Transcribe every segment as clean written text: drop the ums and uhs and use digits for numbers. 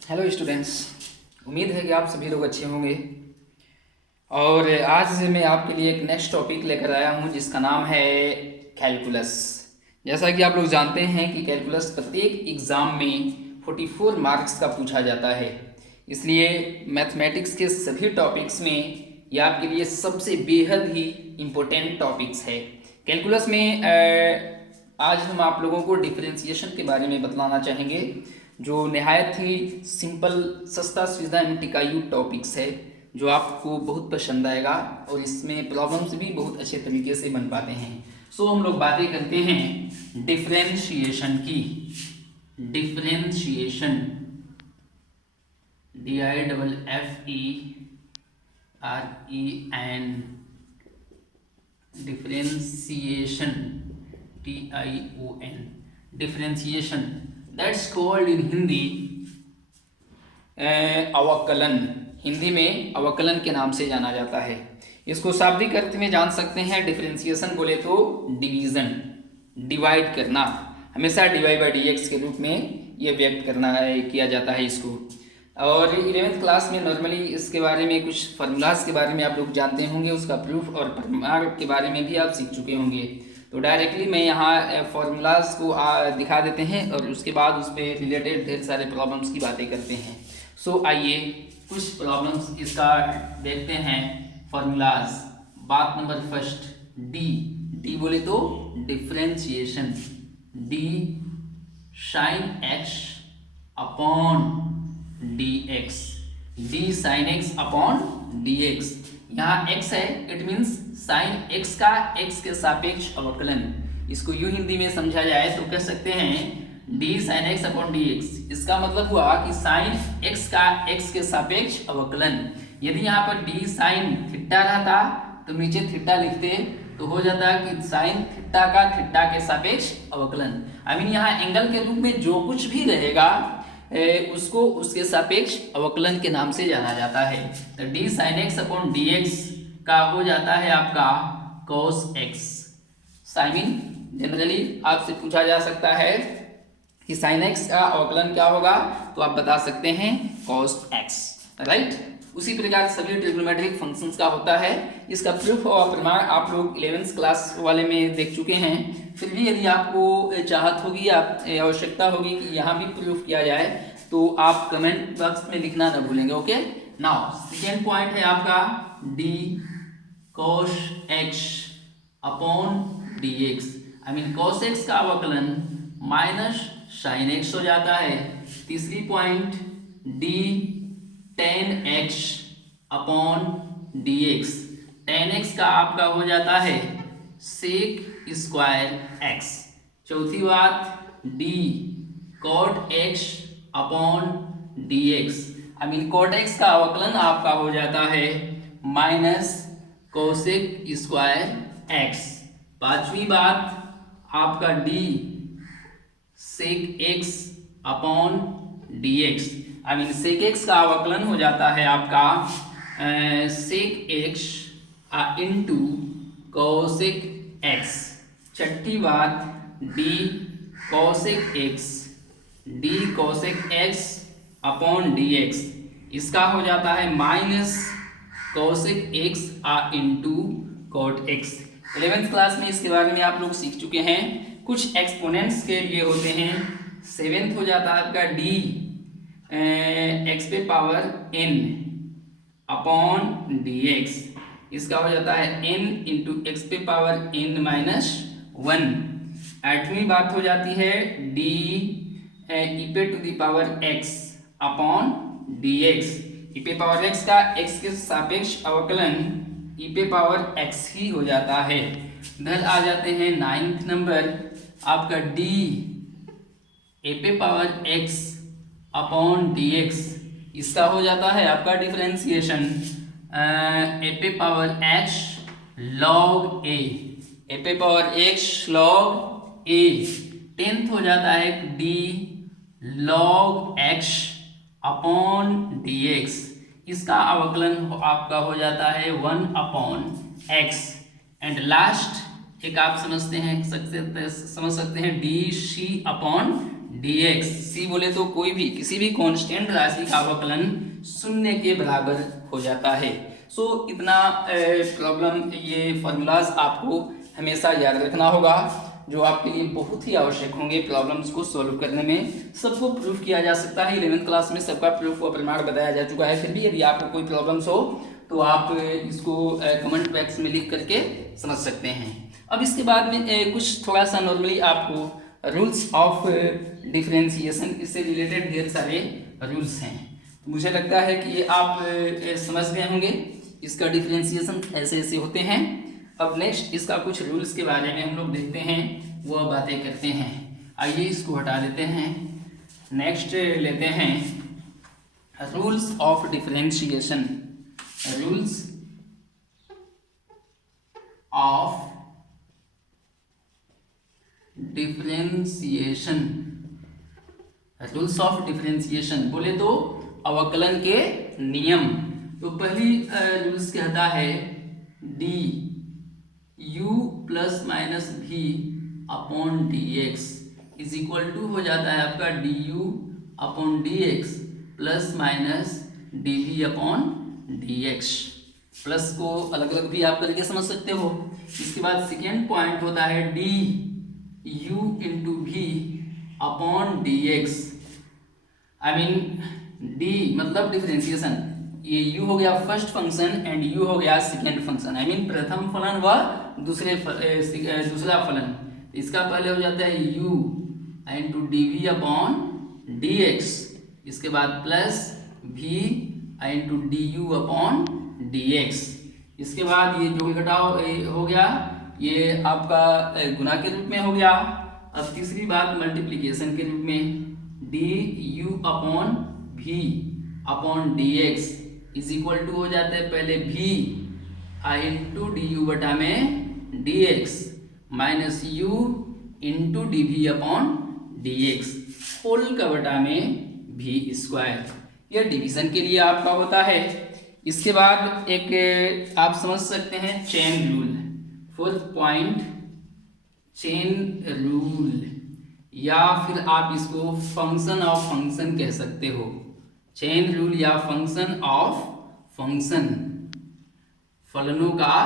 Hello students. उम्मीद है कि आप सभी लोग अच्छे होंगे। और आज मैं आपके लिए एक नेक्स्ट टॉपिक लेकर आया हूं जिसका नाम है कैलकुलस। जैसा कि आप लोग जानते हैं कि कैलकुलस प्रत्येक एग्ज़ाम में 44 मार्क्स का पूछा जाता है। इसलिए मैथमेटिक्स के सभी टॉपिक्स में ये आपके लिए सबसे बेहद ही इम्पोर्टेंट टॉपिक्स है। कैलकुलस में आज हम आप लोगों को डिफरेंशिएशन के बारे में बतलाना चाहेंगे, जो नहायत ही सिंपल, सस्ता, सीधा एवं टिकाऊ टॉपिक्स है जो आपको बहुत पसंद आएगा और इसमें प्रॉब्लम्स भी बहुत अच्छे तरीके से बन पाते हैं। सो हम लोग बातें करते हैं डिफरेंशिएशन की। Differentiation, DIFFEREN, differentiation, TION, differentiation, that's called in Hindi अवकलन। हिंदी में अवकलन के नाम से जाना जाता है। इसको शाब्दिक अर्थ में जान सकते हैं। डिफरेंशिएशन बोले तो डिवीजन, डिवाइड करना, हमेशा dy/dx के रूप में ये व्यक्त करना है, किया जाता है इसको। और 11th क्लास में नॉर्मली इसके बारे में कुछ फार्मूलाज के बारे में आप लोग जानते होंगे, उसका प्रूफ और प्रमाण के बारे में भी आप सीख चुके होंगे। तो डायरेक्टली मैं यहाँ फार्मूलाज को दिखा देते हैं और उसके बाद उस पर रिलेटेड ढेर सारे प्रॉब्लम्स की बातें करते हैं। सो आइए कुछ प्रॉब्लम्स इसका देखते हैं। फार्मूलाज, बात नंबर फर्स्ट, डी बोले तो differentiation, D sine x upon D x, D sine x upon D x. यहाँ x है, इट मीन्स साइन x का x के सापेक्ष अवकलन। इसको यूं हिंदी में समझा जाए तो कह सकते हैं D sine x upon D x. इसका मतलब हुआ कि साइन x का x के सापेक्ष अवकलन। यदि यहाँ पर डी साइन थीटा रहता तो नीचे थीटा लिखते तो हो जाता कि साइन थीटा का थीटा के सापेक्ष अवकलन। आई मीन यहाँ एंगल के रूप में जो कुछ भी रहेगा उसको उसके सापेक्ष अवकलन के नाम से जाना जाता है। तो D sine x upon D x का हो जाता है आपका cos x। साइन जनरली आपसे पूछा जा सकता है कि साइन एक्स का अवकलन क्या होगा, तो आप बता सकते हैं cos x, राइट। उसी प्रकार सभी ट्रिग्नोमेट्रिक फंक्शंस का होता है। इसका प्रूफ और प्रमाण आप लोग 11th क्लास वाले में देख चुके हैं। फिर भी यदि आपको चाहत होगी, आप आवश्यकता होगी कि यहाँ भी प्रूफ किया जाए तो आप कमेंट बॉक्स में लिखना न भूलेंगे। ओके, नाउ सेकेंड पॉइंट है आपका D cos x upon D x. I mean cos x का अवकलन माइनस साइन x हो जाता है। तीसरी point D tan x upon D x, tan x का आपका हो जाता है सेक स्क्वायर x। चौथी बात D cot x upon D x. I mean cot x का अवकलन आपका हो जाता है माइनस कोसेक स्क्वायर x। पांचवी बात आपका d sec x upon D x. I mean sec x का अवकलन हो जाता है आपका sec x into cosec x. छठी बात d cosec x, d cosec x upon D x. इसका हो जाता है minus cosec x into cot x. 11th class में इसके बारे में आप लोग सीख चुके हैं। कुछ एक्सपोनेंट्स के लिए होते हैं। 7th हो जाता है आपका डी एक्स पे power n upon D x. इसका हो जाता है n इंटू एक्स पे पावर n माइनस 1। 8वीं बात हो जाती है डी ई पे to the power x upon D X. E पे पावर x का x के सापेक्ष अवकलन ई पे पावर x ही हो जाता है। इधर आ जाते हैं 9th नंबर आपका डी ए पे power x upon D x. इसका हो जाता है आपका डिफरेंशिएशन ए पे पावर x log a, ए पे power x log a। 10th हो जाता है d log x upon D x. इसका अवकलन आपका हो जाता है 1 अपॉन x। एंड लास्ट एक आप समझ सकते हैं डी सी अपॉन dx। सी बोले तो कोई भी किसी भी कांस्टेंट राशि का अवकलन शून्य के बराबर हो जाता है। सो इतना प्रॉब्लम ये फॉर्मूलाज आपको हमेशा याद रखना होगा, जो आपके लिए बहुत ही आवश्यक होंगे प्रॉब्लम्स को सॉल्व करने में। सबको प्रूफ किया जा सकता है, 11th क्लास में सबका प्रूफ व प्रमाण बताया जा चुका है। फिर भी यदि आपको कोई प्रॉब्लम्स हो तो आप इसको कमेंट बॉक्स में लिख करके समझ सकते हैं। अब इसके बाद में कुछ थोड़ा सा नॉर्मली आपको रूल्स ऑफ डिफरेंशिएशन, इससे रिलेटेड ढेर सारे रूल्स हैं। मुझे लगता है कि ये आप समझ गए होंगे, इसका डिफरेंशिएशन ऐसे ऐसे होते हैं। अब नेक्स्ट इसका कुछ रूल्स के बारे में हम लोग देखते हैं, वह बातें करते हैं। आइए इसको हटा देते हैं। नेक्स्ट लेते हैं rules of differentiation. Rules of differentiation. Rules of differentiation बोले तो अवकलन के नियम। तो पहली रूल्स कहता है डी u प्लस माइनस भी upon D x is equal to हो जाता है आपका d u upon D x plus minus d v upon D x. Plus को अलग अलग भी आप करके समझ सकते हो। इसके बाद सेकेंड पॉइंट होता है डी यू इंटू भी upon D x. I mean D मतलब डिफरेंशिएशन, ये u हो गया फर्स्ट फंक्शन एंड u हो गया सेकेंड फंक्शन। आई मीन प्रथम फलन व दूसरा फलन। इसका पहले हो जाता है u into d v upon D x, इसके बाद plus v into d u upon D x. इसके बाद ये जो घटाव हो गया ये आपका गुणा के रूप में हो गया। अब तीसरी बात मल्टीप्लिकेशन के रूप में डी यू अपॉन भी upon D x is equal to हो जाता है पहले भी इंटू डी यू बटा में D x minus you into D भी अपॉन डी एक्स होल का बटा में भी स्क्वायर। यह डिवीजन के लिए आपका होता है। इसके बाद एक आप समझ सकते हैं chain rule. Fourth point chain rule, या फिर आप इसको फंक्शन ऑफ फंक्शन कह सकते हो। चेन रूल या फंक्शन ऑफ फंक्शन, फलनों का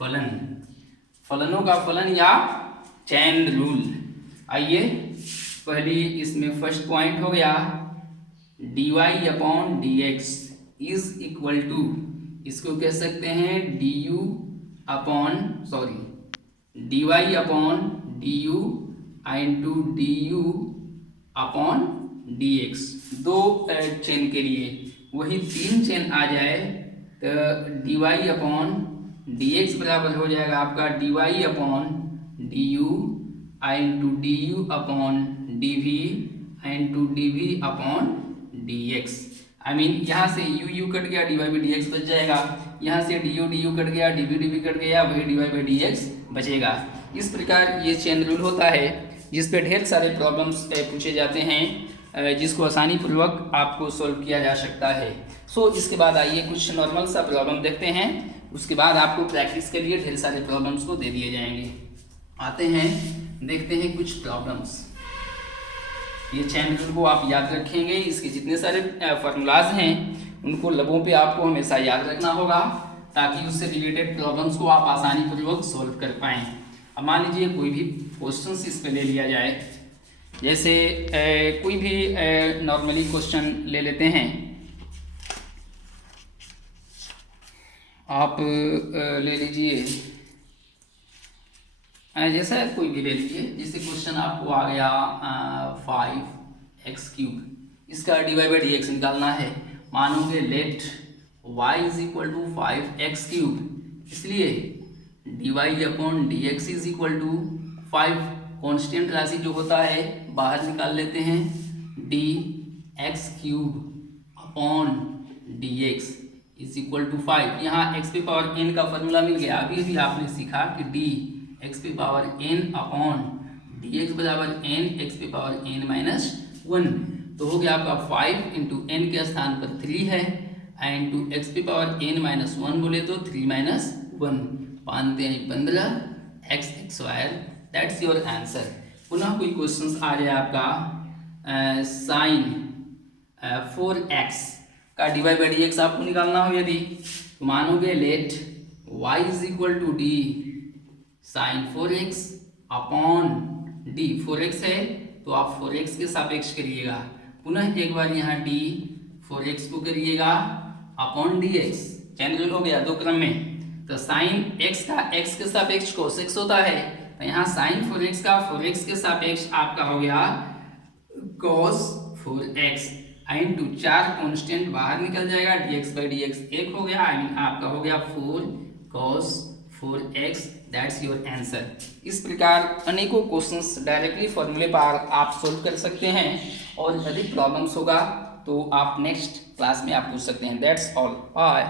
फलन, फलनों का फलन या चेन रूल। आइए पहली इसमें फर्स्ट पॉइंट हो गया d y upon D x is equal to, इसको कह सकते हैं d u upon d y upon d u into d u upon D x. दो चेन के लिए वही तीन चेन आ जाए तो d y upon D x बराबर हो जाएगा आपका d y upon d u into d u upon d v into d v upon D x. I mean यहाँ से यू यू कट गया, d y by d x बच जाएगा। यहाँ से डी यू कट गया, डी वी कट गया, वही d y by d x बचेगा। इस प्रकार ये चेन रूल होता है जिस पे ढेर सारे प्रॉब्लम्स पूछे जाते हैं, जिसको आसानी पूर्वक आपको सॉल्व किया जा सकता है। सो इसके बाद आइए कुछ नॉर्मल सा प्रॉब्लम देखते हैं, उसके बाद आपको प्रैक्टिस के लिए ढेर सारे प्रॉब्लम्स को दे दिए जाएंगे। आते हैं देखते हैं कुछ प्रॉब्लम्स। ये चेन रूल को आप याद रखेंगे, इसके जितने सारे फार्मूलाज हैं उनको लबों पे आपको हमेशा याद रखना होगा ताकि उससे रिलेटेड प्रॉब्लम्स को आप आसानी पूर्वक सॉल्व कर पाएँ। अब मान लीजिए कोई भी क्वेश्चन इस पे ले लिया जाए, जैसे कोई भी नॉर्मली क्वेश्चन ले लेते हैं। आप ले लीजिए जैसा कोई भी ले लीजिए, जैसे क्वेश्चन आपको आ गया 5x³, इसका d y by d x निकालना है। मानोगे let y is equal to 5x³, इसलिए d y upon D x is equal to 5, constant राशि जो होता है बाहर निकाल लेते हैं, dx³ upon dx is equal to 5। यहाँ x पे पावर n का फॉर्मूला मिल गया। अभी भी आपने सीखा कि dx पे पावर n अपॉन dx बराबर n x पे पावर n माइनस 1, तो हो गया आपका 5 इंटू n के स्थान पर 3 है, इंटू x पे पावर n माइनस 1 बोले तो 3 minus 1, 5×3 = 15 x² that's your answer. पुनः कोई क्वेश्चन आ जाए आपका साइन 4x का डिवाइड बाई डी एक्स आपको निकालना हो यदि, तो मानोगे let y is equal to d sine 4x upon d, 4x है तो आप 4x के सापेक्ष करिएगा, पुनः एक बार यहाँ डी 4x को करिएगा अपॉन डी एक्स, जनरल हो गया दो क्रम में। तो साइन x का x के सापेक्ष cos x होता है, तो यहाँ साइन 4x का 4x के सापेक्ष आपका हो गया cos 4x, I to 4 constant बाहर निकल जाएगा, dx बाई dx 1 हो गया, आई मीन आपका हो गया 4 cos 4x, that's your answer. इस प्रकार अनेकों क्वेश्चंस डायरेक्टली फॉर्मूले पर आप सोल्व कर सकते हैं, और अधिक प्रॉब्लम्स होगा तो आप नेक्स्ट क्लास में आप पूछ सकते हैं। That's all, bye.